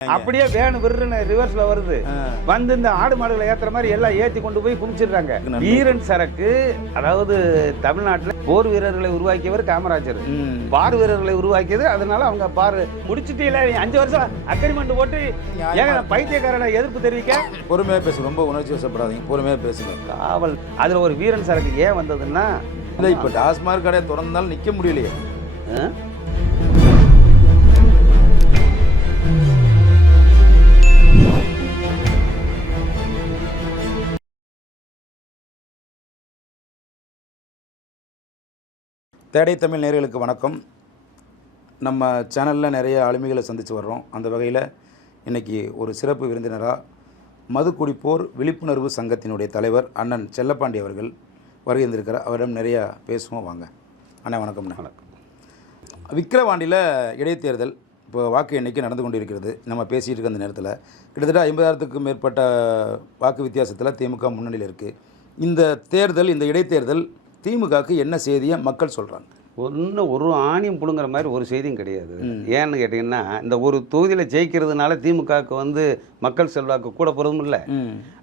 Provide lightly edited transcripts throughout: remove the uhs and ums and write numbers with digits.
அப்படியே வேணு விருன்னு ரிவர்ஸ்ல வருது வந்து இந்த ஆடு மாடுகளை ஏத்துற மாதிரி எல்லாம் ஏத்தி கொண்டு போய் குமிச்சிடுறாங்க. வீரன் சரக்கு, அதாவது தமிழ்நாட்டுல போர் வீரர்களை உருவாக்கியவர் காமராஜர், பார் வீரர்களை உருவாக்கியது. அதனால அவங்க பாரு முடிச்சுட்டீங்களா 5 வருஷம் அக்ரிமெண்ட் போட்டு ஏங்க பைத்தியக்காரனை எதிர்ப்பு தெரிவிக்க. பொறுமையா பேசு, ரொம்ப உணர்ச்சி வசப்படாதீங்க, பொறுமையா பேசுங்க. காவல் அதுல ஒரு வீரன் சரக்கு ஏன் வந்ததுன்னா, இல்ல இப்ப டாஸ்மாக் கடையை திறந்தாலும் நிக்க முடியலையே. தேடை தமிழ் நேயர்களுக்கு வணக்கம். நம்ம சேனலில் நிறைய ஆளுமைகளை சந்தித்து வர்றோம். அந்த வகையில் இன்றைக்கி ஒரு சிறப்பு விருந்தினராக மது குடிப்போர் விழிப்புணர்வு சங்கத்தினுடைய தலைவர் அண்ணன் செல்லப்பாண்டி அவர்கள் வருகின்றிருக்கிறார். அவரிடம் நிறையா பேசுவோம், வாங்க. அண்ணா வணக்கம்ண்ணா. வணக்கம். விக்கிரவாண்டியில் இடைத்தேர்தல் இப்போ வாக்கு எண்ணிக்கை நடந்து கொண்டிருக்கிறது. நம்ம பேசிகிட்டு இருக்க அந்த நேரத்தில் கிட்டத்தட்ட 50,000க்கும் மேற்பட்ட வாக்கு வித்தியாசத்தில் திமுக முன்னணியில் இருக்குது. இந்த தேர்தல், இந்த இடைத்தேர்தல் திமுகவுக்கு என்ன செய்தியை மக்கள் சொல்கிறாங்க? ஒரு ஆணியம் புழுங்குற மாதிரி ஒரு செய்தியும் கிடையாது. ஏன்னு கேட்டிங்கன்னா, இந்த ஒரு தொகுதியில் ஜெயிக்கிறதுனால திமுகவுக்கு வந்து மக்கள் செல்வாக்கு கூட போகிறதும் இல்லை,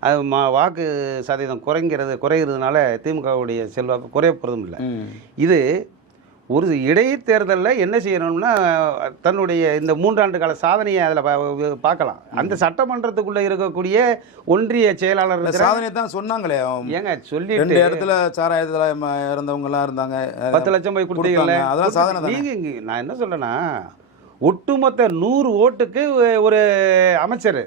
அது வாக்கு சதவீதம் குறைகிறதுனால திமுகவுடைய செல்வாக்கு குறைய போகிறதும் இல்லை. இது ஒரு இடைத்தேர்தலில் என்ன செய்யணும்னா, தன்னுடைய இந்த 3 ஆண்டு கால சாதனையை அதில் பார்க்கலாம். அந்த சட்டமன்றத்துக்குள்ளே இருக்கக்கூடிய ஒன்றிய செயலாளர் சாதனை தான் சொன்னாங்களே. ஏங்க சொல்லி 2 இடத்துல சாராயத்தில் இறந்தவங்கலாம் இருந்தாங்க, 10 லட்சம் போய் கொடுத்தீங்களே, அதெல்லாம் சாதனை. நீங்கள் நான் என்ன சொல்கிறேன்னா, ஒட்டுமொத்த 100 ஓட்டுக்கு ஒரு அமைச்சர்,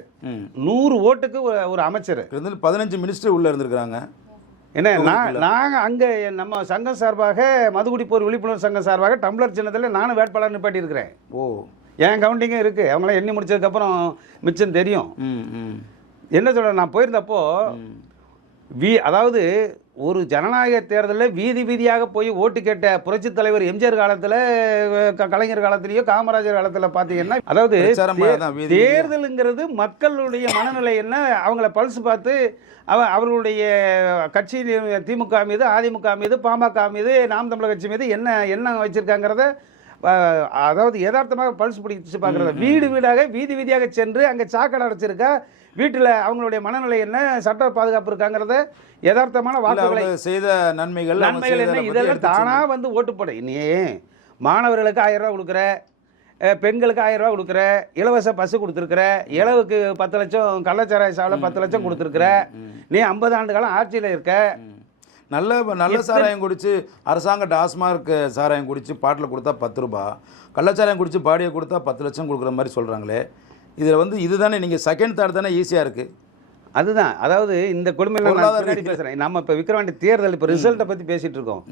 100 ஓட்டுக்கு ஒரு அமைச்சர், 15 மினிஸ்டர் உள்ளே இருந்திருக்கிறாங்க. என்ன நாங்கள் அங்கே நம்ம சங்கம் சார்பாக, மதுகுடிப்போர் விழிப்புணர்வு சங்கம் சார்பாக டம்ளர் சின்னத்தில் நானும் வேட்பாளர் நிப்பாட்டி இருக்கிறேன். என் கவுண்டிங்கும் இருக்குது. அவங்களாம் எண்ணி முடிச்சதுக்கப்புறம் மிச்சம் தெரியும். என்ன சொல்கிறேன், நான் போயிருந்தப்போ அதாவது ஒரு ஜனநாயக தேர்தலில் வீதி வீதியாக போய் ஓட்டு கேட்ட புரட்சித் தலைவர் எம்ஜிஆர் காலத்தில், கலைஞர் காலத்திலேயோ காமராஜர் காலத்தில் பார்த்தீங்கன்னா, அதாவது தேர்தலுங்கிறது மக்களுடைய மனநிலை என்ன, அவங்கள பல்ஸ் பார்த்து அவர்களுடைய கட்சி திமுக மீது, அதிமுக மீது, பாமக மீது, நாம் தமிழர் கட்சி மீது என்ன வச்சுருக்காங்கிறத, அதாவது யதார்த்தமாக பல்ஸ் பிடிச்சி பார்க்குறத, வீடு வீடாக வீதி வீதியாக சென்று அங்கே சாக்கடை அடைச்சிருக்கா, வீட்டில் அவங்களுடைய மனநிலை என்ன, சட்ட பாதுகாப்பு இருக்காங்கிறத யதார்த்தமான வாக்குகளை செய்த நன்மைகள் என்ன, இதெல்லாம் தானாக வந்து ஓட்டு போட. நீ மாணவர்களுக்கு 1000 ரூபா கொடுக்குற, பெண்களுக்கு 1000 ரூபா கொடுக்குற, இலவச பஸ் கொடுத்துருக்குற, இளவுக்கு 10 லட்சம், கள்ளச்சாராய சாவில் 10 லட்சம் கொடுத்துருக்குற, நீ 50 ஆண்டு காலம் ஆட்சியில் இருக்க, நல்ல சாராயம் குடிச்சு அரசாங்க டாஸ்மார்க் சாராயம் குடிச்சு பாட்டில் கொடுத்தா 10 ரூபா, கள்ளச்சாராயம் குடிச்சு பாடியை கொடுத்தா 10 லட்சம் கொடுக்குற மாதிரி சொல்கிறாங்களே. இதில் வந்து இதுதானே நீங்கள் செகண்ட் தாட் தானே ஈஸியாக இருக்குது. அதுதான், அதாவது இந்த கொடுமையில பேசுகிறேன். நம்ம இப்போ விக்கிரவாண்டி தேர்தல் இப்போ ரிசல்ட்டை பற்றி பேசிகிட்டு இருக்கோம்.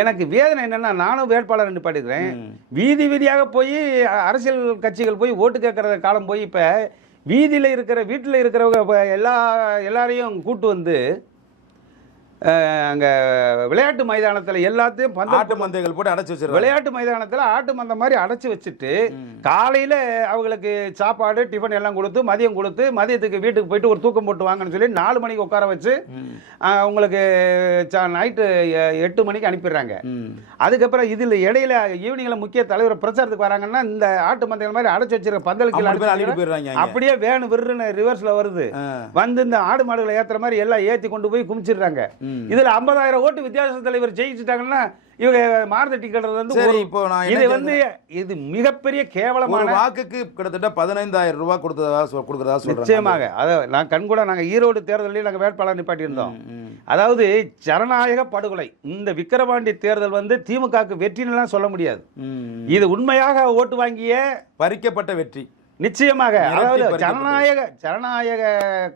எனக்கு வேதனை என்னென்னா, நானும் வேட்பாளர் நிப்பாட்டிக்கிறேன். வீதி வீதியாக போய் அரசியல் கட்சிகள் போய் ஓட்டு கேட்குற காலம் போய் இப்போ வீதியில் இருக்கிற, வீட்டில் இருக்கிறவங்க எல்லாரையும் கூட்டு வந்து அங்கே விளையாட்டு மைதானத்தில் எல்லாத்தையும் ஆட்டு மந்தைகள் போட்டு அடைச்சி வச்சு, விளையாட்டு மைதானத்தில் ஆட்டு மந்தை மாதிரி அடைச்சி வச்சுட்டு, காலையில் அவங்களுக்கு சாப்பாடு டிஃபன் எல்லாம் கொடுத்து, மதியம் கொடுத்து, மதியத்துக்கு வீட்டுக்கு போயிட்டு ஒரு தூக்கம் போட்டு வாங்கன்னு சொல்லி 4 மணிக்கு உட்கார வச்சு அவங்களுக்கு நைட்டு 8 மணிக்கு அனுப்பிடுறாங்க. அதுக்கப்புறம் இதில் இடையில ஈவினிங்கில் முக்கிய தலைவர் பிரச்சாரத்துக்கு வராங்கன்னா, இந்த ஆட்டு மந்தைகள் மாதிரி அடைச்சி வச்சிருக்க பந்தலுக்கு போயிடுறாங்க. அப்படியே வேணு விருன்னு ரிவர்ஸ்ல வருது, வந்து இந்த ஆடு மாடுகளை ஏற்றுற மாதிரி எல்லாம் ஏற்றி கொண்டு போய் குமிச்சிடுறாங்க. இதுல 50,000 ஓட்டு வித்தியாச தலைவர் ஜெயிச்சுட்டாங்கன்னா, இவங்க மாறுத டிக்கெட் வந்து இப்போ இது வந்து இது மிகப்பெரிய கேவலமான வாக்குக்கு கிட்டத்தட்ட 15,000 ரூபாய் கொடுக்கிறதா சொல்றாங்க. நிச்சயமாக அதை நான் கண்கூட நாங்கள் ஈரோடு தேர்தலில் நாங்கள் வேட்பாளர் நிப்பாட்டி இருந்தோம். அதாவது ஜனநாயக படுகொலை. இந்த விக்கிரவாண்டி தேர்தல் வந்து திமுகவுக்கு வெற்றின்னு சொல்ல முடியாது. இது உண்மையாக ஓட்டு வாங்கிய பறிக்கப்பட்ட வெற்றி. நிச்சயமாக, அதாவது ஜனநாயக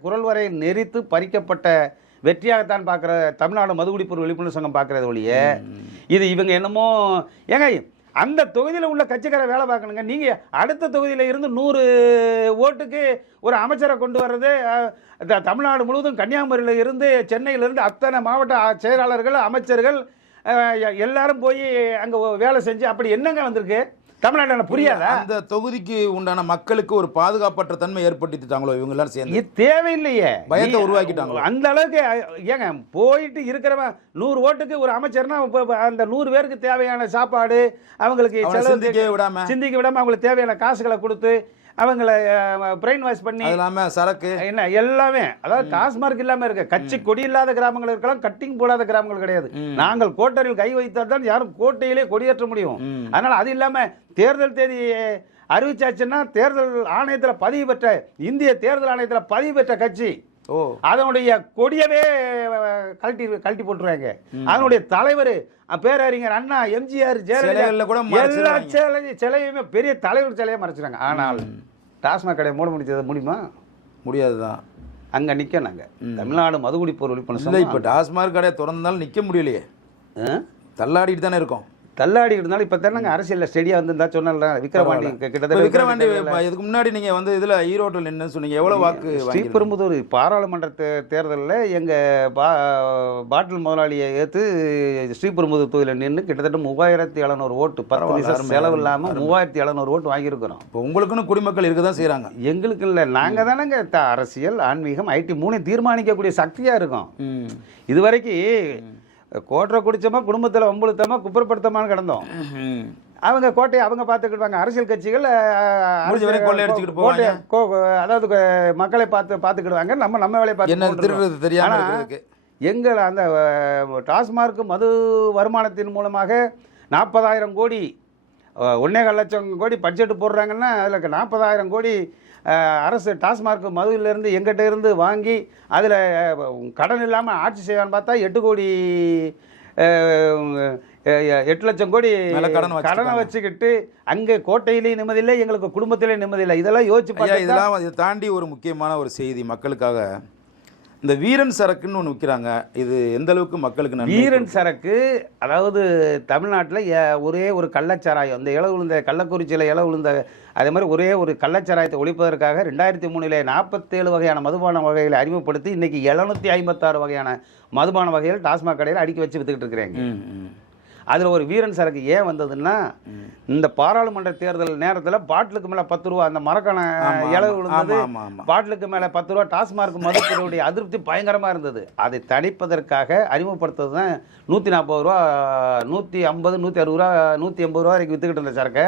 குரல் வரை நெறித்து பறிக்கப்பட்ட வெற்றியாகத்தான் பார்க்குற தமிழ்நாடு மதுகுடிப்போர் விழிப்புணர்வு சங்கம் பார்க்குறது ஒழிய, இது இவங்க என்னமோ ஏங்க அந்த தொகுதியில் உள்ள கட்சிக்கார வேலை பார்க்கணுங்க. நீங்கள் அடுத்த தொகுதியில் இருந்து 100 ஓட்டுக்கு ஒரு அமைச்சரை கொண்டு வர்றது, தமிழ்நாடு முழுவதும் கன்னியாகுமரியில் இருந்து சென்னையிலிருந்து அத்தனை மாவட்ட செயலாளர்கள், அமைச்சர்கள் எல்லாரும் போய் அங்கே வேலை செஞ்சு அப்படி என்னங்க வந்திருக்கு தமிழ்நாடு? புரியாதா? அந்த தொகுதிக்கு உண்டான மக்களுக்கு ஒரு பாதுகாப்பற்ற தன்மை ஏற்படுத்திட்டாங்களோ இவங்க எல்லாரும் சேர்ந்து? இது தேவையில்லையே, பயத்தை உருவாக்கிட்டாங்களோ அந்த அளவுக்கு. ஏங்க போயிட்டு இருக்கிறவன் 100 ஓட்டுக்கு ஒரு அமைச்சர்னா, அந்த 100 பேருக்கு தேவையான சாப்பாடு, அவங்களுக்கு சிந்திக்க விடாம அவங்களுக்கு தேவையான காசுகளை கொடுத்து, அவங்கள பிரெயின் வாஷ் பண்ணி அது இல்லாமல் சரக்கு என்ன எல்லாமே, அதாவது டாஸ்மார்க் இல்லாம இருக்கு. கட்சி கொடி இல்லாத கிராமங்கள் இருக்கலாம், கட்டிங் போடாத கிராமங்கள் கிடையாது. நாங்கள் கோட்டரில் கை வைத்தால் தான் யாரும் கோட்டையிலே கொடியேற்ற முடியும். அதனால அது இல்லாம தேர்தல் தேதி அறிவிச்சாச்சுன்னா தேர்தல் ஆணையத்தில் பதிவு பெற்ற, இந்திய தேர்தல் ஆணையத்தில் பதிவு பெற்ற கட்சி அதனுடைய கொடியவே கழட்டி போட்டுருவாங்க. அதனுடைய தலைவர் பேரறிஞர் அண்ணா, எம்ஜிஆர், ஜெயலலிதா கூட எல்லா சிலையுமே பெரிய தலைவர் சிலையை மறைச்சிட்டாங்க. ஆனால் டாஸ்மாக் கடையை மூட முடியுமா? முடியாதுதான். அங்க நிக்க நாங்க தமிழ்நாடு மதுகுடிப்போர் விழிப்புணர்வு. இப்போ டாஸ்மாக் கடையை திறந்தாலும் நிக்க முடியலையே, தள்ளாடிட்டு தானே இருக்கோம். தள்ளாடிட்டு இருந்தாலும் இப்போ தானே அரசியல் ஸ்டெடியா வந்து சொன்னல விக்ரவாண்டி கிட்டத்தட்ட விக்ரவாண்டி இதுக்கு முன்னாடி நீங்க வந்து இதுல ஈரோட்டில் நின்னு சொன்னீங்க, எவ்வளவு வாக்கு? ஸ்ரீபெரும்புதூர் பாராளுமன்ற தேர்தலில் எங்க பாட்டில் முதலாளியை ஏற்று ஸ்ரீபெரும்புதூர் தொகுதியில் நின்று கிட்டத்தட்ட 3700 ஓட்டு, 10 செலவு இல்லாமல் 3700 ஓட்டு வாங்கியிருக்கிறோம். இப்போ உங்களுக்குன்னு குடிமக்கள் இருக்க தான் செய்யறாங்க. எங்களுக்கு இல்லை, நாங்கள் தானேங்க அரசியல், ஆன்மீகம், ஐடி 3 தீர்மானிக்கக்கூடிய சக்தியா இருக்கோம். இதுவரைக்கும் கோட்டை குடிச்சோமா, குடும்பத்தில் வம்புழுத்தமா, குப்புறப்படுத்தமான்னு கிடந்தோம். அவங்க கோட்டையை அவங்க பார்த்துக்கிடுவாங்க. அரசியல் கட்சிகள் அதாவது மக்களை பார்த்துக்கிடுவாங்க. நம்ம வேலையை பார்த்து எங்கள் அந்த டாஸ்மார்க் மது வருமானத்தின் மூலமாக 40,000 கோடி, 1.25 லட்சம் கோடி பட்ஜெட் போடுறாங்கன்னா அதில் 40,000 கோடி அரசு டாஸ்மார்க் மதுவிலிருந்து எங்கிட்ட இருந்து வாங்கி அதில் கடன் இல்லாமல் ஆட்சி செய்வான்னு பார்த்தா 8 லட்சம் கோடி கடனை வச்சுக்கிட்டு அங்கே கோட்டையிலேயும் நிம்மதியில்லை, எங்களுக்கு குடும்பத்திலேயும் நிம்மதியில்லை. இதெல்லாம் யோசிச்சு பார்த்தா இதெல்லாம் இதை தாண்டி ஒரு முக்கியமான ஒரு செய்தி மக்களுக்காக. இந்த வீரன் சரக்குன்னு ஒன்று விற்கிறாங்க, இது எந்த அளவுக்கு மக்களுக்கு நன்மை? வீரன் சரக்கு அதாவது தமிழ்நாட்டில் ஒரே ஒரு கள்ளச்சாராயம், இந்த இளவு விழுந்த கள்ளக்குறிச்சியில் இளவு விழுந்த அதே மாதிரி ஒரே ஒரு கள்ளச்சாராயத்தை ஒழிப்பதற்காக 2003 47 வகையான மதுபான வகைகளை அறிமுகப்படுத்தி இன்னைக்கு 756 வகையான மதுபான வகைகள் டாஸ்மாக் கடையில் அடுக்கி வச்சு வித்துக்கிட்டு இருக்கிறாங்க. அதில் ஒரு வீரன் சரக்கு ஏன் வந்ததுன்னா, இந்த பாராளுமன்ற தேர்தல் நேரத்தில் பாட்டிலுக்கு மேலே 10 ரூபா அந்த மரக்கான இளவு விழுந்தது, பாட்டிலுக்கு மேலே 10 ரூபா டாஸ்மார்க் மதுக்கடையுடைய அதிருப்தி பயங்கரமாக இருந்தது. அதை தணிப்பதற்காக அறிமுகப்படுத்துறது தான் 140 ரூபா, 150, 160 ரூபா, 180 ரூபா வரைக்கும் வித்துக்கிட்டு இருந்த சரக்கை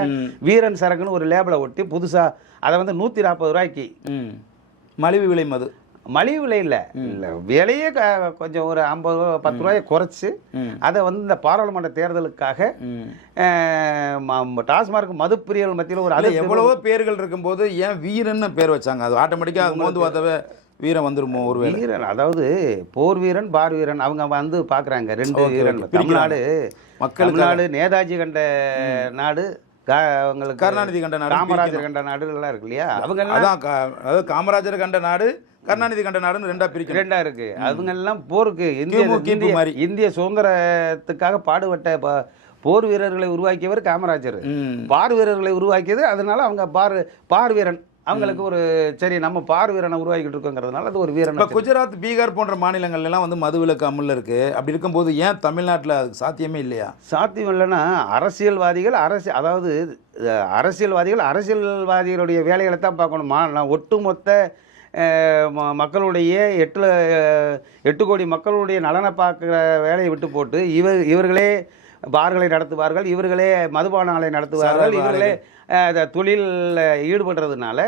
வீரன் சரக்குன்னு ஒரு லேபிளை ஒட்டி புதுசாக அதை வந்து 140 ரூபாய்க்கு மலிவு விலை மது, மலிவு விலை இல்லை, விலையே கொஞ்சம் ஒரு 50 ரூபா 10 ரூபாயை குறைச்சி அதை வந்து இந்த பாராளுமன்ற தேர்தலுக்காக டாஸ்மார்க் மது பிரியர்கள் மத்தியில் ஒரு அது எவ்வளவோ பேர்கள் இருக்கும்போது ஏன் வீரன்னு பேர் வச்சாங்க? அது ஆட்டோமேட்டிக்காக அது மோந்து பார்த்தவே வீரன் வந்துருமோ? ஒரு வீரன் அதாவது போர் வீரன், பார் வீரன், அவங்க வந்து பார்க்குறாங்க 2 வீரன். தமிழ்நாடு நேதாஜி கண்ட நாடு, அவங்களுக்கு கருணாநிதி கண்ட நாடு, காமராஜர் கண்ட நாடுகள்லாம் இருக்கு இல்லையா? அவங்க அதாவது காமராஜர் கண்ட நாடு, கருணாநிதி கண்ட நாடுன்னு ரெண்டா இருக்கு. அவங்க எல்லாம் போருக்கு இந்திய சுதந்திரத்துக்காக பாடுபட்ட போர் வீரர்களை உருவாக்கியவர் காமராஜர், பார் வீரர்களை உருவாக்கியது. அதனால அவங்க பார் வீரன், அவங்களுக்கு ஒரு சரி நம்ம பார் வீரனை உருவாக்கிட்டு இருக்கோங்கிறதுனால அது ஒரு வீரன். இப்போ குஜராத், பீகார் போன்ற மாநிலங்கள்லாம் வந்து மதுவிலக்கு அமலில் இருக்குது. அப்படி இருக்கும்போது ஏன் தமிழ்நாட்டில் அதுக்கு சாத்தியமே இல்லையா? சாத்தியம் இல்லைன்னா அரசியல்வாதிகள் அரசியல்வாதிகளுடைய வேலைகளை தான் பார்க்கணுமா? நான் ஒட்டுமொத்த மக்களுடைய 8 கோடி மக்களுடைய நலனை பார்க்குற வேலையை விட்டு போட்டு இவர்களே பார்களை நடத்துவார்கள், இவர்களே மதுபானங்களை நடத்துவார்கள், இவர்களே தொழிலில் ஈடுபடுறதுனால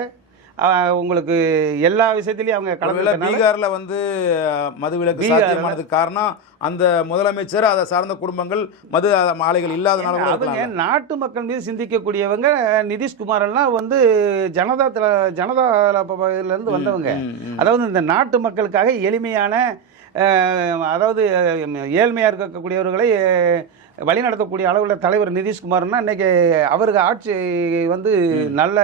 உங்களுக்கு எல்லா விஷயத்திலையும் அவங்க கலந்து. பீகாரில் வந்து மதுவிலக்கு சாத்தியமானதுக்கு காரணம் அந்த முதலமைச்சர், அதை சார்ந்த குடும்பங்கள் மது ஆலைகள் இல்லாதனால. அவங்க நாட்டு மக்கள் மீது சிந்திக்கக்கூடியவங்க. நிதிஷ்குமார் எல்லாம் வந்து ஜனதாலேருந்து வந்தவங்க. அதாவது இந்த நாட்டு மக்களுக்காக எளிமையான, அதாவது ஏழ்மையாக இருக்கக்கூடியவர்களை வழிநடத்தக்கூடிய அளவில் தலைவர் நிதிஷ்குமார்னா இன்னைக்கு அவருக்கு ஆட்சி வந்து நல்ல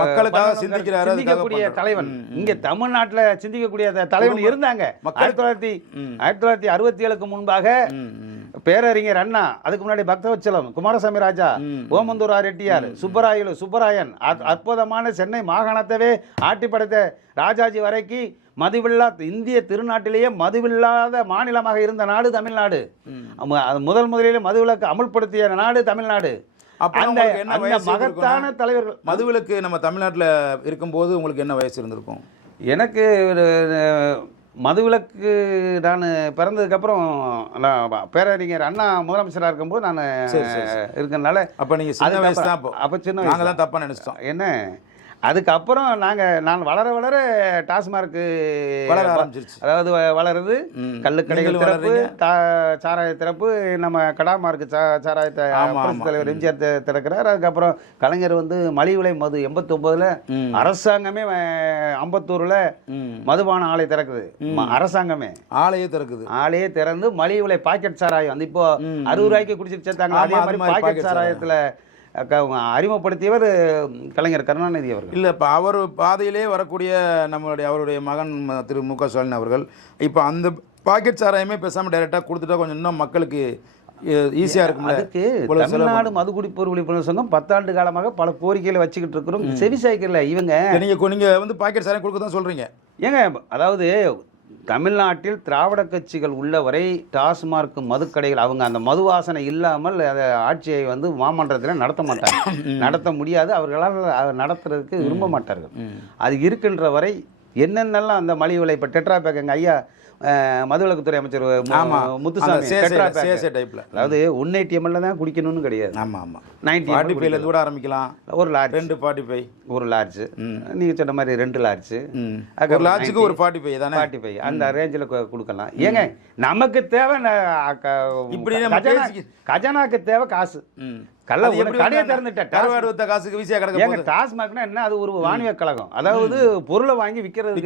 மக்களுக்காக சிந்திக்கக்கூடிய தலைவன். இங்க தமிழ்நாட்டில் சிந்திக்கக்கூடிய தலைவன் இருந்தாங்க. 1967க்கு முன்பாக பேரறிஞர் அண்ணா, அதுக்கு முன்னாடி பக்தவச்சலம், குமாரசாமி ராஜா, ஓமந்தூரா ரெட்டியார், சுப்பராயன், அற்புதமான சென்னை மாகாணத்தவே ஆட்டி படைத்த ராஜாஜி வரைக்கும் மதுவில்லா இந்திய திருநாட்டிலேயே மதுவில்லாத மாநிலமாக இருந்த நாடு தமிழ்நாடு. முதலிலே மதுவிலக்கு அமுல்படுத்திய நாடு தமிழ்நாடு. மகத்தான தலைவர்கள். மதுவிலக்கு நம்ம தமிழ்நாட்டில் இருக்கும்போது உங்களுக்கு என்ன வயசு இருந்திருக்கும்? எனக்கு மதுவிலக்கு நான் பிறந்ததுக்கப்புறம் பேரறிஞர் அண்ணா முதலமைச்சராக இருக்கும்போது நான் இருக்கிறதுனால. அப்போ நீங்கள் சின்ன வயசு தான். அப்போ சின்ன நாங்கள் தான் தப்பாக நினச்சிட்டோம். என்ன அதுக்கப்புறம் நான் வளர வளர டாஸ்மார்க்கு வளர ஆரம்பிச்சிருச்சு. அதாவது வளருது, கள்ளுக்கடைகள் திறப்பு, சாராய திறப்பு, நம்ம கடாமார்க்கு சாராயத்தை தலைவர் எம்ஜிஆர் திறக்கிறார். அதுக்கப்புறம் கலைஞர் வந்து மலிவு விலை மது 89ல் அரசாங்கமே அம்பத்தூர்ல மதுபான ஆலை திறக்குது. அரசாங்கமே ஆலையே திறந்து மலிவு விலை பாக்கெட் சாராயம் வந்து இப்போ 60 ரூபாய்க்கு குடிச்சிட்டு சேர்த்தாங்க. அதே மாதிரி பாக்கெட் சாராயத்துல அறிமுகப்படுத்தியவர் கலைஞர் கருணாநிதி அவர்கள். இல்லை, இப்போ அவர் பாதையிலே வரக்கூடிய அவருடைய மகன் திரு மு.க. ஸ்டாலின் அவர்கள் இப்போ அந்த பாக்கெட் சாராயமே பேசாமல் டைரெக்டாக கொடுத்துட்டா கொஞ்சம் இன்னும் மக்களுக்கு ஈஸியாக இருக்கும். அதுக்கு தமிழ்நாடு மதுகுடிப்போர் விழிப்புணர்வு சங்கம் 10 ஆண்டு காலமாக பல கோரிக்கைகளை வச்சுக்கிட்டு இருக்கிறோம். செவி சாய்க்கல இவங்க. நீங்கள் வந்து பாக்கெட் சாராயம் கொடுக்க தான் சொல்கிறீங்க ஏங்க. அதாவது தமிழ்நாட்டில் திராவிட கட்சிகள் உள்ளவரை டாஸ்மார்க் மதுக்கடைகள் அவங்க அந்த மது வாசனை இல்லாமல் அதை ஆட்சியை வந்து மாமன்றத்தில் நடத்த மாட்டாங்க, நடத்த முடியாது. அவர்களால் நடத்துறதுக்கு விரும்ப மாட்டார்கள். அது இருக்கின்ற வரை என்னென்னலாம் அந்த மலிவு விலை இப்போ டெட்ரா பேக் எங்கள் ஐயா மதுவிலக்குத்துறை அமைச்சர் முத்துசாமி அதாவது 180 ml தான் குடிக்கணும்னு கிடையாது. 90 கூட ஆரம்பிக்கலாம். ஒரு லார்ஜ் 245 ஒரு லார்ஜ் நீங்க சொன்ன மாதிரி 2 லார்ஜ் லார்ஜுக்கு ஒரு 45 தானே 45 அந்த ரேஞ்சில் கொடுக்கலாம். ஏங்க நமக்கு தேவை இப்படி கஜனாக்கு தேவை காசு. கடையை திறந்துட்டேன் காசுக்கு வீசியா கிடக்கு. டாஸ்மாக்னா என்ன? அது ஒரு வாணிப கழகம். அதாவது பொருளை வாங்கி விற்கிறது.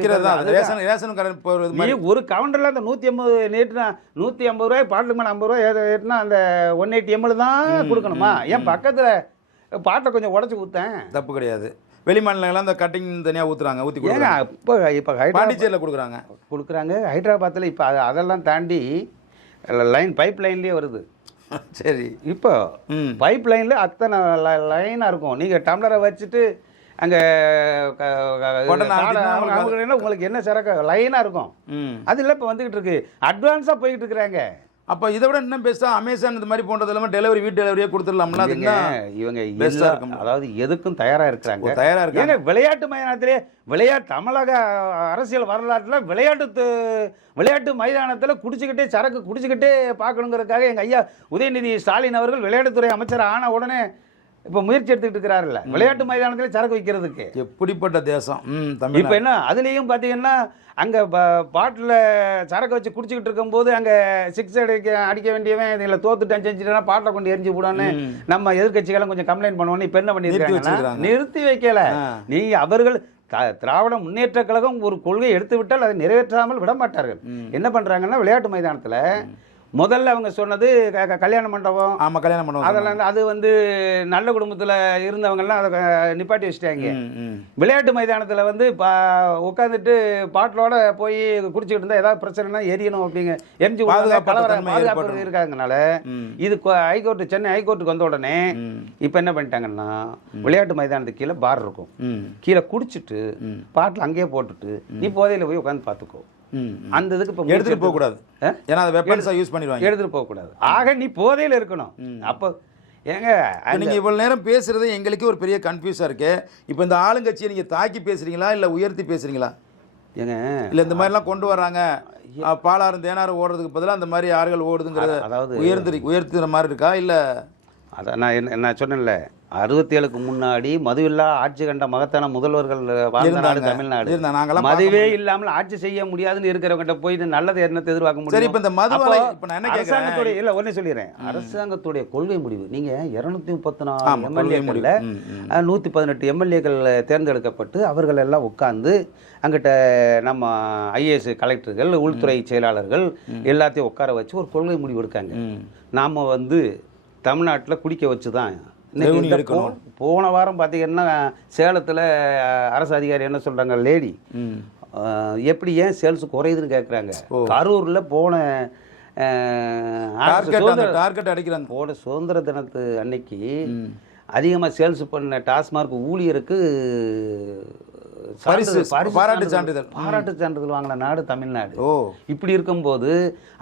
ஒரு கவுண்டர்ல அந்த 150 நேற்றுனா 150 ரூபாய் பாட்டுக்கு மேலே 50 ரூபாய் ஏற்றுனா அந்த 180 ml தான் கொடுக்கணுமா? ஏன் பக்கத்துல பாட்டை கொஞ்சம் உடச்சி ஊத்தேன், தப்பு கிடையாது. வெளி மாநிலங்கள்லாம் அந்த கட்டிங் தனியாக ஊற்றுறாங்க, ஊற்றி கொடுக்குறாங்க. இப்போ பாண்டிச்சேரியில் கொடுக்குறாங்க. ஹைதராபாத்தில் இப்போ அதெல்லாம் தாண்டி லைன் பைப் லைன்லேயே வருது. சரி, இப்போ பைப் லைனில் அத்தனை லைனாக இருக்கும். நீங்கள் டம்ளரை வச்சுட்டு அங்கே உங்களுக்கு என்ன சரக்கு லைனாக இருக்கும். அது இல்லை இப்போ வந்துக்கிட்டு இருக்கு, அட்வான்ஸாக போய்கிட்டு இருக்கிறாங்க. அப்போ இதை விட இன்னும் பெஸ்ட்டாக அமேசான் இந்த மாதிரி போன்றது எல்லாமே டெலிவரி வீட்டு டெலிவரியே கொடுத்துடலாம்ல. இவங்க அதாவது எதுக்கும் தயாராக இருக்காங்க. விளையாட்டு மைதானத்திலே தமிழக அரசியல் வரலாற்றில் விளையாட்டு மைதானத்தில் குடிச்சுக்கிட்டே சரக்கு குடிச்சுக்கிட்டே பார்க்கணுங்கிறதுக்காக எங்கள் ஐயா உதயநிதி ஸ்டாலின் அவர்கள் விளையாட்டுத்துறை அமைச்சர் ஆன உடனே இப்போ முயற்சி எடுத்துக்கிட்டு இருக்கிறாருல்ல விளையாட்டு மைதானத்தில் சரக்கு வைக்கிறதுக்கு. எப்படிப்பட்ட தேசம் இப்போ என்ன அதுலேயும் பார்த்தீங்கன்னா அங்கே பாட்டில் சரக்கு வச்சு குடிச்சிக்கிட்டு இருக்கும்போது அங்கே 6 அடிக்க வேண்டியவன் இதில் தோத்துட்டேன் செஞ்சுட்டேன்னா பாட்டில் கொண்டு எரிஞ்சு போடான்னு நம்ம எதிர்கட்சிகளும் கொஞ்சம் கம்ப்ளைண்ட் பண்ணுவோன்னு இப்போ என்ன பண்ணியிருக்காங்க? நிறுத்தி வைக்கல. அவர்கள் திராவிட முன்னேற்ற கழகம் ஒரு கொள்கை எடுத்து விட்டால் அதை நிறைவேற்றாமல் விட மாட்டார்கள். என்ன பண்ணுறாங்கன்னா விளையாட்டு மைதானத்தில் முதல்ல அவங்க சொன்னது கல்யாண மண்டபம். ஆமாம், கல்யாண மண்டபம். அதெல்லாம் அது வந்து நல்ல குடும்பத்தில் இருந்தவங்கெல்லாம் அதை நிப்பாட்டி வச்சுட்டாங்க. விளையாட்டு மைதானத்தில் வந்து உட்காந்துட்டு பாட்டிலோட போய் குடிச்சிக்கிட்டு இருந்தால் ஏதாவது பிரச்சனைனா எரியணும் அப்படிங்க எரிஞ்சு பாதுகாப்பு இருக்காங்கனால இது ஹைகோர்ட்டு சென்னை ஹைகோர்ட்டுக்கு வந்த உடனே இப்போ என்ன பண்ணிட்டாங்கன்னா விளையாட்டு மைதானத்துக்கு கீழே பார் இருக்கும், கீழே குடிச்சிட்டு பாட்டில் அங்கேயே போட்டுட்டு நீ போதையில் போய் உட்காந்து பார்த்துக்கோ. அந்த இதுக்கு இப்போ எடுத்துகிட்டு போகக்கூடாது, ஏன்னா அதை வெப்பன்ஸாக யூஸ் பண்ணிடுவாங்க. எடுத்துகிட்டு போகக்கூடாது. ஆக நீ போதையில் இருக்கணும். அப்போ ஏங்க நீங்கள் இவ்வளோ நேரம் பேசுகிறது எங்களுக்கு ஒரு பெரிய கன்ஃபியூஸாக இருக்கு. இப்போ இந்த ஆளுங்கட்சியை நீங்கள் தாக்கி பேசுகிறீங்களா இல்லை உயர்த்தி பேசுகிறீங்களா? ஏங்க இல்லை இந்த மாதிரிலாம் கொண்டு வராங்க, பாலாறு தேனாறு ஓடுறதுக்கு பதிலாக அந்த மாதிரி ஆறுகள் ஓடுதுங்கிறத அதாவது உயர்த்துற மாதிரி இருக்கா? இல்லை அதான் நான் சொன்னேன்ல 67க்கு முன்னாடி மதுவில்லா ஆட்சி கண்ட மகத்தான முதல்வர்கள் வாழ்ந்த நாடு தமிழ்நாடு. மதுவே இல்லாமல் ஆட்சி செய்ய முடியாதுன்னு இருக்கிறவங்கிட்ட போயிட்டு நல்லது என்னத்தை எதிர்பார்க்க முடியும்? அரசாங்கத்துடைய இல்லை ஒன்னே சொல்லிடுறேன், அரசாங்கத்துடைய கொள்கை முடிவு. நீங்க 234 எம்எல்ஏக்கள்ல 118 எம்எல்ஏக்கள் தேர்ந்தெடுக்கப்பட்டு அவர்கள் எல்லாம் உட்கார்ந்து அங்கிட்ட நம்ம ஐஏஎஸ் கலெக்டர்கள் உள்துறை செயலாளர்கள் எல்லாத்தையும் உட்கார வச்சு ஒரு கொள்கை முடிவு எடுக்காங்க. நாம வந்து தமிழ்நாட்டில் குடிக்க வச்சு தான் போன வாரம் பார்த்தீங்கன்னா சேலத்தில் அரசு அதிகாரி என்ன சொல்கிறாங்க, லேடி எப்படி ஏன் சேல்ஸ் குறையுதுன்னு கேட்குறாங்க. கரூரில் போன சுதந்திர தினத்து அன்னைக்கு அதிகமாக சேல்ஸ் பண்ண டாஸ்மார்க் ஊழியருக்கு பாராட்டு சான்றிதழ் வாங்கின நாடு தமிழ்நாடு. இப்படி இருக்கும்போது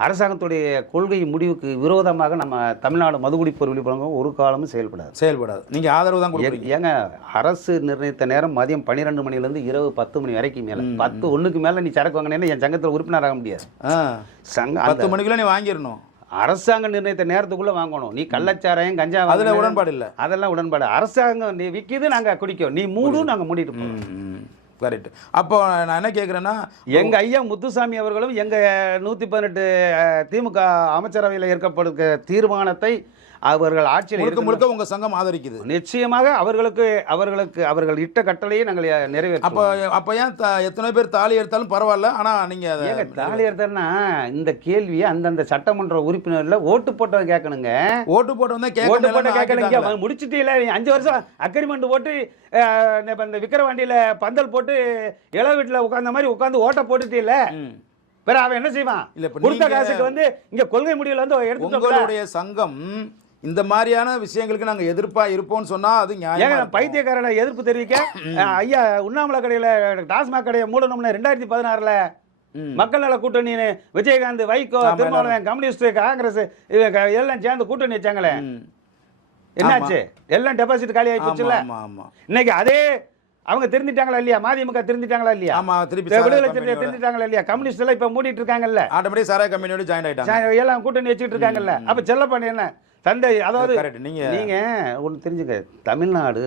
அரசாங்கத்துடைய கொள்கை முடிவுக்கு விரோதமாக நம்ம தமிழ்நாடு மதுகுடிப்போர் விழிப்புணர்வு ஒரு காலமும் செயல்படாது. நீங்க ஆதரவு தான் கொடுக்குறீங்க. ஏங்க அரசு நிர்ணயித்த நேரம் மதியம் 12 மணிலேருந்து இரவு 10 மணி வரைக்கும் மேல 10 1க்கு மேல நீ சரக்கு வாங்கினேன்னா என் சங்கத்தில் உறுப்பினராக முடியாது. சங்கம் 10 மணிக்குள்ள நீ வாங்கிடணும். அரசாங்க நிர்ணயித்த நேரத்துக்குள்ள வாங்கணும். நீ கள்ளச்சாராயம் கஞ்சா அதில் வாங்கின- உடன்பாடு இல்லை. அதெல்லாம் உடன்பாடு. அரசாங்கம் நீ விற்கிது, நாங்க குடிக்கோம், நீ மூடு, நாங்க மூடிட்டு போறோம். கரெக்ட். அப்போ நான் என்ன கேட்குறேன்னா, எங்க ஐயா முத்துசாமி அவர்களும் எங்க 118 திமுக அமைச்சரவையில் ஏற்கப்படுகிற தீர்மானத்தை அவர்கள் ஆட்சியில் முழுக்க முழுக்க உங்க சங்கம் ஆதரிக்குது. நிச்சயமாக அவர்கள் இட்ட கட்டளையை நாங்கள் நிறைவேற்றோம். அப்போ ஏன் எத்தனை பேர் தாலி எடுத்தாலும் பரவாயில்ல, ஆனா நீங்க ஏங்க தாலி எடுத்தா இந்த கேள்வியை அந்தந்த சட்டமன்ற உறுப்பினர்ல ஓட்டு போட்டவங்க கேட்கணுங்க. ஓட்டு போட்டவங்க ஓட்டு போட்ட கேட்கல, முடிச்சுட்டு இல்ல 5 வருஷம் அக்ரிமெண்ட் போட்டு இந்த விக்கிரவாண்டியில பந்தல் போட்டு இள வீட்டுல உட்கார்ந்த மாதிரி உட்கார்ந்து ஓட்ட போட்டுட்டு இல்ல, வேற அவன் என்ன செய்வான்? கொடுத்த காசுக்கு வந்து இங்க கொள்கை முடிவுல வந்து எடுத்துட்டு உங்களுடைய சங்கம் இந்த மாதிரியான விஷயங்களுக்கு நாங்க எதிர்ப்பா இருப்போம்னு சொன்னா அது நியாயம். பைத்தியக்காரனை எதிர்ப்பு தெரிவிக்க ஐயா உண்ணாமலை கடையில டாஸ்மாக் கடையை மூடணும்னு 2016 மக்கள் நல கூட்டணி விஜயகாந்த், வைகோ, திருமாவளவன், கம்யூனிஸ்ட், காங்கிரஸ் எல்லாம் சேர்ந்து கூட்டணி வச்சாங்களே, என்னாச்சு? எல்லாம் டெபாசிட் காலி ஆகி போச்சுல்ல. இன்னைக்கு அதே அவங்க திருந்திட்டாங்களா இல்லையா? மதிமுக திருந்திட்டாங்களா இல்லையா? ஆமா, திருப்பி விடுதலை சிறுத்தைகள் திருந்திட்டாங்களா இல்லையா? கம்யூனிஸ்ட் எல்லாம் இப்ப மூடிட்டு இருக்காங்கல்ல, ஆட்டோமேட்டிக் சாராய கம்பெனியோட ஜாயின் ஆயிட்டாங்க, எல்லாம் கூட்டணி வச்சுட்டு இருக்காங்கல்ல. அப்ப செல்லப்பாண்டி என்ன தந்தை? அதாவது நீங்க ஒண்ணு தெரிஞ்சுக்க, தமிழ்நாடு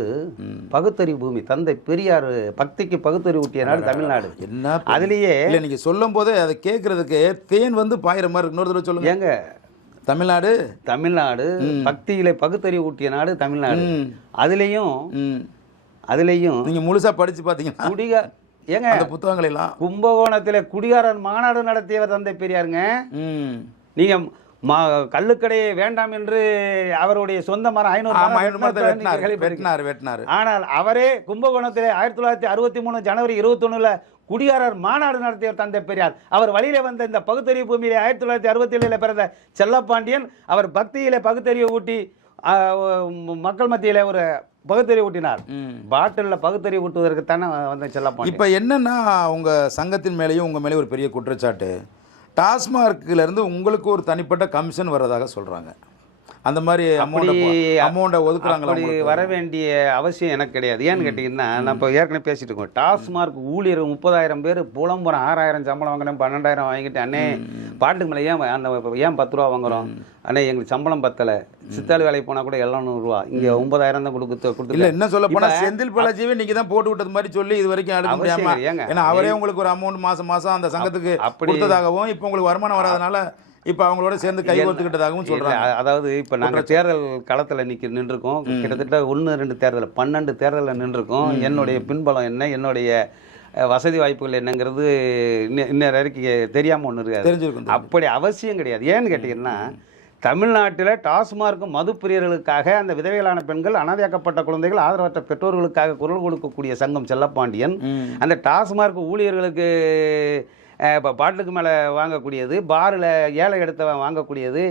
பகுத்தறிவு பூமி. தந்தை பெரியார் பக்திக்கு பகுத்தறிவு ஊட்டிய நாடு தமிழ்நாடு. என்ன அதுலயே இல்ல, நீங்க சொல்லும் போது அதை கேட்கறதுக்கு தேன் வந்து பாயிர மாதிரி இருக்கு. இன்னொரு தடவை சொல்லுங்க. ஏங்க, தமிழ்நாடு பக்தியில பகுத்தறிவு ஊட்டிய நாடு தமிழ்நாடு. அதுலயும் நீங்க முழுசா படிச்சு பாத்தீங்கன்னா ஏங்க அந்த புத்தகங்கள் எல்லாம் கும்பகோணத்துல குடிகாரன் மாநாடு நடத்தியவர் தந்தை பெரியாருங்க. நீங்க கள்ளுக்கடையை வேண்டாம் என்று அவருடைய சொந்த மரம் 500 வெட்டினார். ஆனால் அவரே கும்பகோணத்திலே 1963 ஜனவரி 21 குடிகாரர் மாநாடு நடத்திய தந்தை பெரியார். அவர் வழியில வந்த இந்த பகுத்தறிவு பூமியிலே 1967 பிறந்த செல்லப்பாண்டியன் அவர் பக்தியிலே பகுத்தறிவு ஊட்டி மக்கள் மத்தியில ஒரு பகுத்தறிவு ஊட்டினார். பாட்டில்ல பகுத்தறிவு ஊட்டுவதற்கு தானே வந்த செல்லப்பாண்டியன். இப்ப என்னன்னா, உங்க சங்கத்தின் மேலேயும் உங்க மேலே ஒரு பெரிய குற்றச்சாட்டு, டாஸ்மார்க்ல இருந்து உங்களுக்கு ஒரு தனிப்பட்ட கமிஷன் வர்றதாக சொல்றாங்க. அந்த மாதிரி அமௌண்ட்டை ஒதுக்குறாங்களா? அப்படி வர வேண்டிய அவசியம் எனக்கு கிடையாது. ஏன்னு கேட்டீங்கன்னா, நான் இப்போ ஏற்கனவே பேசிட்டு இருக்கோம், டாஸ்மார்க் ஊழியர் 30,000 பேர் புலம்புறம் 6,000 சம்பளம் வாங்கினேன், 12,000 வாங்கிட்டு, அண்ணே பாட்டுக்கு மேலே ஏன் 10 ரூபா வாங்குறோம் அண்ணே, எங்களுக்கு சம்பளம் பத்தலை, சித்தாள் வேலைக்கு போனால் கூட 700 ரூபா, இங்கே 9,000 தான் கொடுத்து இல்லை. என்ன சொல்ல போனால் செந்தில் பாலாஜியே நீங்கள் தான் போட்டு விட்டது மாதிரி சொல்லி இது வரைக்கும் அடுக்க முடியாம, ஏன்னா அவரே உங்களுக்கு ஒரு அமௌண்ட் மாதம் அந்த சங்கத்துக்கு கொடுத்ததாகவும் இப்போ உங்களுக்கு வருமானம் வராதனால இப்போ அவங்களோட சேர்ந்து கை ஒத்துக்கிட்டதாகவும் சொல்கிறாங்க. அதாவது இப்போ நாங்கள் தேர்தல் களத்தில் நின்றுருக்கோம், கிட்டத்தட்ட 1-2 தேர்தல் 12 தேர்தலில் நின்றுருக்கோம். என்னுடைய பின்பலம் என்ன, என்னுடைய வசதி வாய்ப்புகள் என்னங்கிறது இன்னொரு வரைக்கும் தெரியாமல் ஒன்று இருக்காது. தெரிஞ்சிருக்கும். அப்படி அவசியம் கிடையாது. ஏன்னு கேட்டிங்கன்னா, தமிழ்நாட்டில் டாஸ்மார்க் மது பிரியர்களுக்காக, அந்த விதவைகளான பெண்கள், அனாதையாக்கப்பட்ட குழந்தைகள், ஆதரவற்ற பெற்றோர்களுக்காக குரல் கொடுக்கக்கூடிய சங்கம் செல்லப்பாண்டியன். அந்த டாஸ்மார்க் ஊழியர்களுக்கு இப்போ பாட்டுக்கு மேலே வாங்கக்கூடியது, பாரில் ஏழை எடுத்தவன் வாங்கக்கூடியது,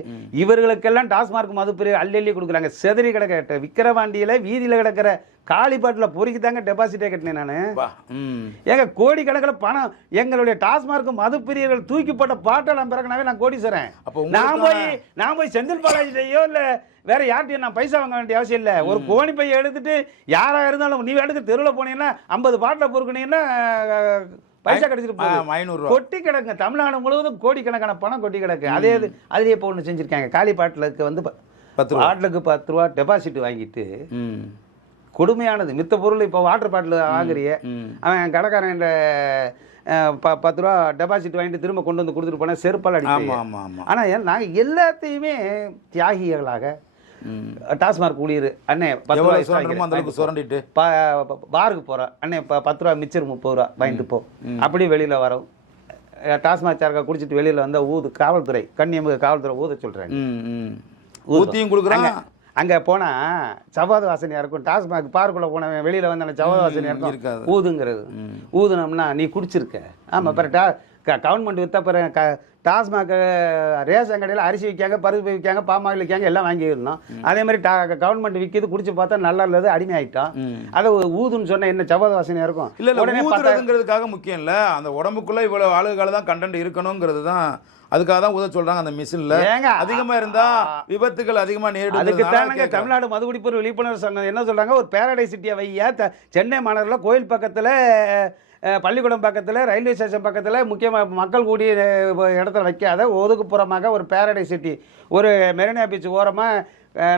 இவர்களுக்கெல்லாம் டாஸ்மார்க் மது பிரிய அள்ளி கொடுக்குறாங்க. செதறி கிடக்க விக்கிரவாண்டியில் வீதியில் கிடக்கிற காலி பாட்டில் பொறுக்கி தாங்க டெபாசிட்டே கட்டினேன் நான். ஏங்க கோடிக்கணக்கில் பணம் எங்களுடைய டாஸ்மார்க் மது பிரியர்கள் தூக்கி போட்ட பாட்டெல்லாம் பிறகுனாவே நான் கோடீஸ்வரன். நான் போய் செந்தில் பாலாஜியோ இல்லை வேற யார்கிட்டையும் நான் பைசா வாங்க வேண்டிய அவசியம் இல்லை. ஒரு கோணி பையை எடுத்துட்டு யாராக இருந்தாலும் நீ எடுத்து தெருவில் போனீங்கன்னா 50 பாட்டில் பொறுக்குனீங்கன்னா பைசா கிடைச்சிட்டு 500 ரூபா கொட்டி கிடக்கு. தமிழ்நாடு முழுவதும் கோடிக்கணக்கான பணம் கொட்டி கிடக்கு. அதுலேயே இப்போ ஒன்று செஞ்சுருக்காங்க, காலி பாட்டிலுக்கு வந்து 10 பாட்டிலுக்கு 10 ரூபா டெபாசிட் வாங்கிட்டு, கொடுமையானது. மித்த பொருள் இப்போ வாட்டர் பாட்டில் வாங்குறிய, அவன் கடைக்காரன் 10 ரூபா டெபாசிட் வாங்கிட்டு திரும்ப கொண்டு வந்து கொடுத்துட்டு போனால் செருப்பால் அடிப்பாங்க. ஆனால் நாங்கள் எல்லாத்தையுமே தியாகிகளாக டாஸ்மார்க் ஊழியர் அண்ணே 10 ரூபாய் சுரண்டிட்டு பாருக்கு போகிறோம், அண்ணே 10 ரூபா மிச்சர் 30 ரூபா வாங்கிட்டு போ, அப்படி வெளியில் வரோம். டாஸ்மாக் சார்க்கா குடிச்சிட்டு வெளியில் வந்தால் ஊது காவல்துறை, கண்ணியமுக காவல்துறை ஊத சொல்கிறாங்க, ஊத்தியும் கொடுக்குறாங்க. அங்கே போனால் சவாத வாசனையாக இருக்கும். டாஸ்மாக் பார்க்குள்ளே போனவன் வெளியில் வந்தாலும் சவாத வாசனையாக இருக்கும். ஊதுங்கிறது ஊதுனோம்னா நீ குடிச்சிருக்க. ஆமாம், அப்புறம் கவர்மெண்ட் விற்ற பிறகு டாஸ்மாக் ரேஷன் கடையில் அரிசி விற்காங்க, பருப்பு விற்காங்க, பாமாயில் விற்காங்க, எல்லாம் வாங்கியிருந்தோம். அதே மாதிரி கவர்மெண்ட் விற்கிது, குடிச்சு பார்த்தா நல்லா இல்லது, அடிமை ஆகிட்டோம். அதை ஊதுன்னு சொன்னால் என்ன சவாத வாசனையாக இருக்கும்? இல்லை உடனே ஊதுறதுங்கிறதுக்காக முக்கியம் இல்லை, அந்த உடம்புக்குள்ளே இவ்வளோ ஆளுகளை தான் கண்டென்ட் இருக்கணுங்கிறது தான், அதுக்காக தான் ஊத சொல்றாங்க. அந்த மிஷின்ல அதிகமா இருந்தா விபத்துகள் அதிகமா நேரிடும். அதுக்கு தானங்க தமிழ்நாடு மதுகுடிப்போர் விழிப்புணர்வு சங்கம் என்ன சொல்றாங்க, ஒரு பேரடைஸ் சிட்டியை வையா, சென்னை மாநகரில் கோயில் பக்கத்துல பள்ளிக்கூடம் பக்கத்தில், ரயில்வே ஸ்டேஷன் பக்கத்தில், முக்கியமாக மக்கள் கூடிய இடத்துல வைக்காத ஒதுக்குப்புறமாக ஒரு பேரடைஸ் சிட்டி, ஒரு மெரினா பீச் ஓரமாக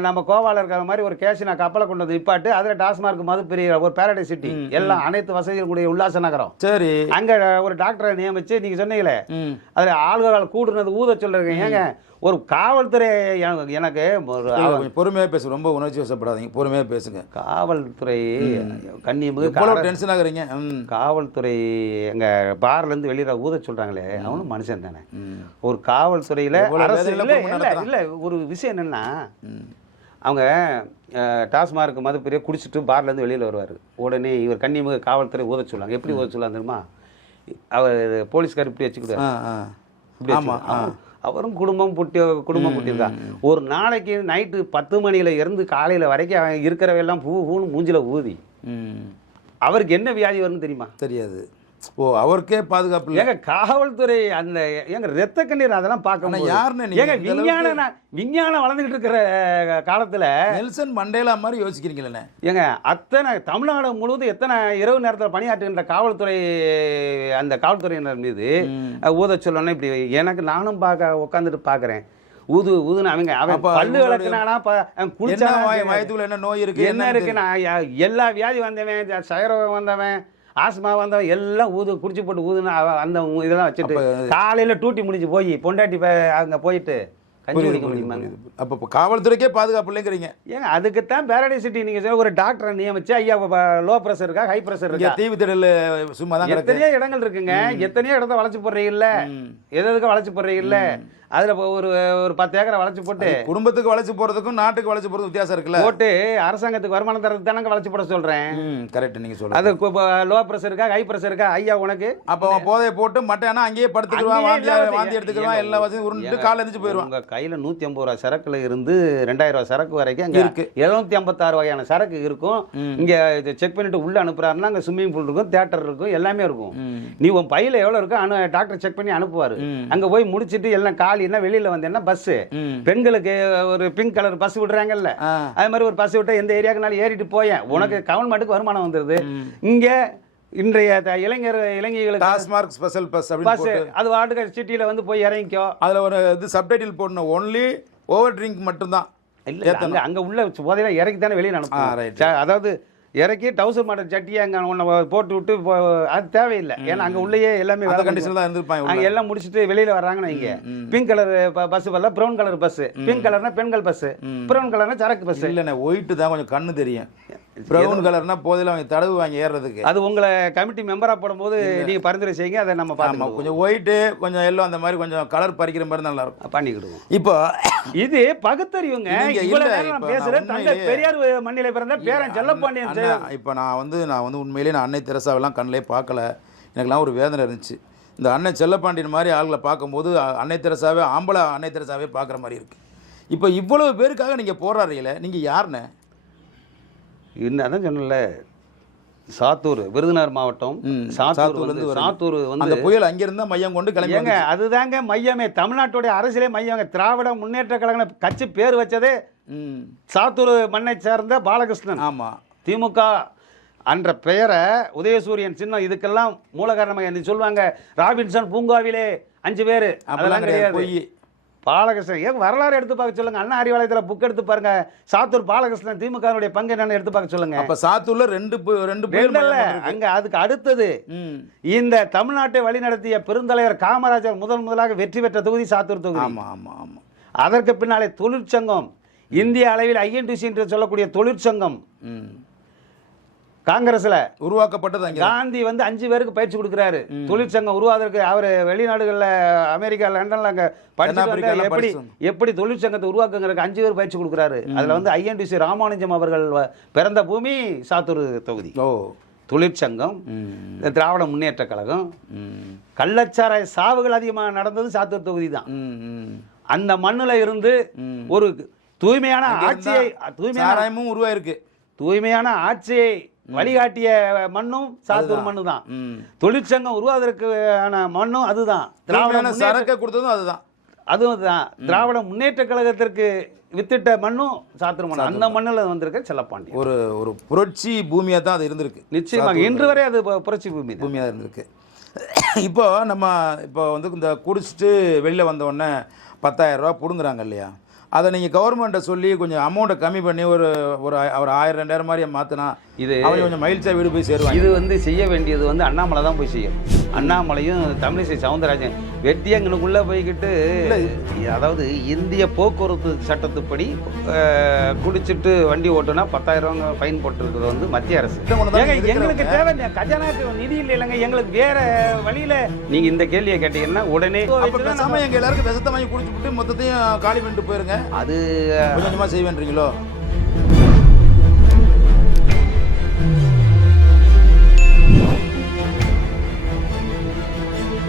நம்ம கோவாவில் இருக்கிற மாதிரி ஒரு கேஷினா கப்பலை கொண்டு வந்து நிப்பாட்டு, அதில் டாஸ்மார்க் மது பெரிய ஒரு பேரடைஸ் சிட்டி, எல்லாம் அனைத்து வசதிகள் கூடிய உல்லாச நகரம். சரி, அங்கே ஒரு டாக்டரை நியமிச்சு நீங்கள் சொன்னீங்களே, அதில் ஆள்கள் கூடுனது ஊத சொல்லிருக்கேன். ஏங்க ஒரு காவல்துறை எனக்கு பொறுமையாக பேசு, ரொம்ப உணர்ச்சி வசப்படாதீங்க, பொறுமையாக பேசுங்க. காவல்துறை கண்ணியமிகு டென்ஷன் ஆகுறீங்க. காவல்துறை எங்கள் பார்லேருந்து வெளியில் ஊத சொல்கிறாங்களே, அவனும் மனுஷன் தானே. ஒரு காவல்துறையில் அரசு இல்லை ஒரு விஷயம் என்னென்னா, அவங்க டாஸ்மார்க் மது பெரிய குடிச்சிட்டு பார்லேருந்து வெளியில் வருவார். உடனே இவர் கண்ணியமிகு காவல்துறை ஊத சொல்லுவாங்க. எப்படி ஊத சொல்லலாம் தெரியுமா? அவர் போலீஸ்கார் இப்படி வச்சுக்கிடுவார். ஆமாம், அவரும் குடும்பம் குட்டியிருக்கா. ஒரு நாளைக்கு நைட்டு 10 மணியில் இருந்து காலையில் வரைக்கும் அவன் இருக்கிறவையெல்லாம் பூன்னு மூஞ்சில் ஊதி அவருக்கு என்ன வியாதி வரும்னு தெரியுமா? தெரியாது. ஓ, அவருக்கே பாதுகாப்பு. ஏங்க காவல்துறை அந்த ஏங்க ரத்த கண்ணீர் அதெல்லாம் பார்க்கணும். யாருன்னு ஏங்க விஞ்ஞானம் வளர்ந்துக்கிட்டு இருக்கிற காலத்தில் நெல்சன் மண்டேலா மாதிரி யோசிக்கிறீங்களே. ஏங்க அத்தனை தமிழ்நாடு முழுவதும் எத்தனை இரவு நேரத்தில் பணியாற்றுகின்ற காவல்துறை, அந்த காவல்துறையினர் மீது ஊத சொல்லணும். இப்படி எனக்கு நானும் உட்காந்துட்டு பார்க்குறேன். ஊதுன்னு அவங்க பல்லு விளக்குனானா குளிச்சா வயதுல என்ன நோய் இருக்கு என்ன இருக்கு, நான் எல்லா வியாதி வந்தவன், சயரோகம் வந்தவன், ஆஸ்மா வந்தவன் எல்லாம் குடிச்சு போட்டு ஊதுன்னு அந்த இதெல்லாம் வச்சுட்டு காலையில் டூட்டி முடிஞ்சு போய் பொண்டாட்டி அங்கே போயிட்டு கஞ்சி குடிக்க முடியுமாங்க? அப்போ காவல்துறைக்கே பாதுகாப்பு இல்லைங்கிறீங்க. ஏங்க அதுக்குத்தான் பேரடைஸ் சிட்டி நீங்கள் ஒரு டாக்டரை நியமிச்சு, ஐயா லோ ப்ரெஷர் இருக்கா, ஹை ப்ரெஷர் இருக்கா, தீவு திடல் சும்மா தான் எத்தனையோ இடங்கள் இருக்குங்க. எத்தனையோ இடத்த வளைச்சு போடுறீங்கல்ல, எதுக்கு வளைச்சு போடுறீங்கல்ல, அதில் ஒரு 10 ஏக்கரை வளைச்சு போட்டு குடும்பத்துக்கு வளைச்சு போகிறதுக்கும் நாட்டுக்கு வளைச்சு போகிறது வித்தியாசம் இருக்குல்ல. போட்டு அரசாங்கத்துக்கு வருமானம் தரது தானங்க வளைச்சு போட சொல்கிறேன். கரெக்ட், நீங்கள் சொல்லுங்கள். அது லோ ப்ரெஷர் இருக்கா, ஹை ப்ரெஷர் இருக்கா, ஐயா உனக்கு அப்போ போதையை போட்டு மட்டையானா அங்கேயே படுத்துக்குவான், வாந்தி எடுத்துக்குவான், எல்லா வசதியும் உருண்டு காலைல எழுந்துச்சு போயிடுவான். உங்கள் கையில் 150 ரூபா சரக்குல இருந்து 2000 ரூபா சரக்கு வரைக்கும் அங்கே இருக்கு. 756 வகையான சரக்கு இருக்கும். இங்கே செக் பண்ணிட்டு உள்ள அனுப்புறாருன்னா அங்கே ஸ்விம்மிங் பூல் இருக்கும், தியேட்டர் இருக்கும், எல்லாமே இருக்கும். நீ உன் பையில எவ்வளோ இருக்கும் டாக்டர் செக் பண்ணி அனுப்புவார். அங்கே போய் முடிச்சுட்டு எல்லாம் காலி என்ன வெளியில் வந்தேன்னா பஸ், பெண்களுக்கு ஒரு பிங்க் கலர் பஸ் விடுறாங்கல்ல, அது மாதிரி ஒரு பஸ் விட்டு எந்த ஏரியாக்குனாலும் ஏறிட்டு போயேன், உனக்கு கவர்மெண்ட்டுக்கு வருமானம் வந்துருது. இங்க இன்றைய இளைஞர்களுக்கு டாஸ்மார்க் ஸ்பெஷல் பஸ் அது வாட்டுக்கு சிட்டியில் வந்து போய் இறங்கிக்கோ. அதில் ஒரு இது சப்டைட்டில் போடணும், ஒன்லி ஓவர் ட்ரிங்க் மட்டும்தான். இல்லை அங்கே உள்ள போதையில இறக்கி தானே வெளியில் அனுப்பும். அதாவது இறக்கி டவுசர் மாடல் சட்டியை அங்கே ஒன்று போட்டு விட்டு அது தேவையில்லை. ஏன்னா அங்கே உள்ளேயே எல்லாமே வேலை கண்டிஷன் தான் இருந்திருப்பாங்க. அங்கே எல்லாம் முடிச்சுட்டு வெளியில் வர்றாங்கன்னு இங்கே பிங்க் கலர் பஸ் வரல, ப்ரௌன் கலர் பஸ். பிங்க் கலர்னா பெண்கள் பஸ், ப்ரௌன் கலர்னா சரக்கு பஸ். இல்லைண்ணே, ஒயிட்டு தான் கொஞ்சம் கண்ணு தெரியும். ப்ரௌன் கலர்னா போதில் அவங்க தடவு வாங்கி ஏறுறதுக்கு. அது உங்களை கமிட்டி மெம்பராக போடும்போது நீங்கள் பரிந்துரை செய்யுங்க, அதை நம்ம பார்க்கலாம். கொஞ்சம் ஒயிட்டு கொஞ்சம் எல்லோ அந்த மாதிரி கொஞ்சம் கலர் பறிக்கிற மாதிரி நல்லா இருக்கும், பண்ணிக்கிடுவோம். இப்போ இது பகுத்தறிவுங்க. பேசுகிறேன் தந்தை பெரியார் மண்ணிலை பிறந்த பேரன் செல்லப்பாண்டியன். இப்போ நான் வந்து உண்மையிலேயே நான் அன்னை தெரசாவெல்லாம் கண்ணிலே பார்க்கல. எனக்குலாம் ஒரு வேதனை இருந்துச்சு. இந்த அன்னை செல்லப்பாண்டியன் மாதிரி ஆளுகளை பார்க்கும்போது அன்னை தெரசாவே ஆம்பளை அன்னை தெரசாவே பார்க்குற மாதிரி இருக்குது. இப்போ இவ்வளவு பேருக்காக நீங்கள் போராடுறீங்களே, நீங்கள் யாருண்ணே? அதான் சொன்னல, சாத்தூர் விருதுநகர் மாவட்டம், சாத்தூர் வந்து அந்த புயல் அங்கிருந்தா மையம் கொண்டு கிளம்பிங்க. அதுதாங்க மையமே, தமிழ்நாட்டுடைய அரசியலே மையம். திராவிட முன்னேற்ற கழக கட்சி பேர் வச்சதே சாத்தூர் மண்ணை சேர்ந்த பாலகிருஷ்ணன். ஆமா, திமுக என்ற பெயரை உதயசூரியன் சின்னம் இதுக்கெல்லாம் மூல காரணமாக சொல்லுவாங்க. ராபின்சன் பூங்காவிலே 5 பேர், அதெல்லாம் கிடையாது. பாலகிருஷ்ணன் வரலாறு எடுத்து பார்க்க சொல்லுங்க. அண்ணா அறிவாலயத்தில் புக் எடுத்து பாருங்க. சாத்தூர் பாலகிருஷ்ணன் திமுகவுடைய பங்கு என்னன்னு எடுத்து பார்க்க சொல்லுங்க. அப்ப சாத்தூர்ல ரெண்டு பேர் அங்க. அதுக்கு அடுத்தது இந்த தமிழ்நாட்டை வழிநடத்திய பெருந்தலைவர் காமராஜர் முதலாக வெற்றி பெற்ற தொகுதி சாத்தூர் தொகுதி. ஆமா ஆமா ஆமா. அதற்கு பின்னாலே தொழிற்சங்கம், இந்திய அளவில் INTC என்று சொல்லக்கூடிய தொழிற்சங்கம் காங்கிரஸ்ல உருவாக்கப்பட்டது. காந்தி வந்து 5 பேருக்கு பயிற்சி கொடுக்கிறாரு. தொழிற்சங்கம் உருவாவதற்கு அவர் வெளிநாடுகளில் அமெரிக்கா, லண்டன்ல அங்க படிச்சு எப்படி தொழிற்சங்கத்தை உருவாக்குங்கிறதுக்கு 5 பேர் பயிற்சி கொடுக்குறாரு. அதுல வந்து INTC ராமானுஜம் அவர்கள் பிறந்த பூமி சாத்தூர் தொகுதி. தொழிற்சங்கம், திராவிட முன்னேற்ற கழகம், கள்ளச்சாராய சாவுகள் அதிகமாக நடந்தது சாத்தூர் தொகுதி தான். அந்த மண்ணுல இருந்து ஒரு தூய்மையான ஆட்சியை உருவாயிருக்கு. தூய்மையான ஆட்சியை வழிகாட்டிய மண்ணும் சாத்தூர் மண்ணு தான். தொழிற்சங்கம் உருவாவதற்கான மண்ணும் அதுதான். திராவிட சரக்கு கொடுத்ததும் அதுதான். அதுவும் தான் திராவிட முன்னேற்ற கழகத்திற்கு வித்திட்ட மண்ணும் சாத்தூர் மண். அந்த மண்ணில் வந்திருக்க செல்லப்பாண்டி ஒரு ஒரு புரட்சி பூமியாக தான் அது இருந்திருக்கு. நிச்சயமாக இன்று வரை அது புரட்சி பூமி தான். பூமியாக இருந்திருக்கு. இப்போ நம்ம இப்போ வந்து இந்த குடிச்சிட்டு வெளியில் வந்த உடனே 10,000 ரூபா பிடுங்குறாங்க இல்லையா, அதை நீங்கள் கவர்மெண்ட்டை சொல்லி கொஞ்சம் அமௌண்ட்டை கம்மி பண்ணி ஒரு ஒரு 1000-2000 மாதிரி மாற்றினா இது அவங்க கொஞ்சம் மகிழ்ச்சியாக வீடு போய் சேருவாங்க. இது வந்து செய்ய வேண்டியது வந்து அண்ணாமலை தான் போய் செய்யும். அண்ணாமலையும் தமிழிசை சவுந்தரராஜன் வெட்டியங்கனுக்குள்ளே போய்கிட்டு, அதாவது இந்திய போக்குவரத்து சட்டத்துப்படி குடிச்சிட்டு வண்டி ஓட்டுனா 10,000 ரூபா ஃபைன் போட்டுருக்குறது வந்து மத்திய அரசு. எங்களுக்கு தேவை கஜானாக்கு நிதி இல்லைங்க, எங்களுக்கு வேற வழியில் நீங்கள் இந்த கேள்வியை கேட்டீங்கன்னா உடனே எங்கள் எல்லாருக்கும் விஷத்தை வாங்கி குடிச்சுட்டு மொத்தத்தையும் காலி பண்ணிட்டு போயிருங்க. அது கொஞ்சமாக செய்வேன்றீங்களோ?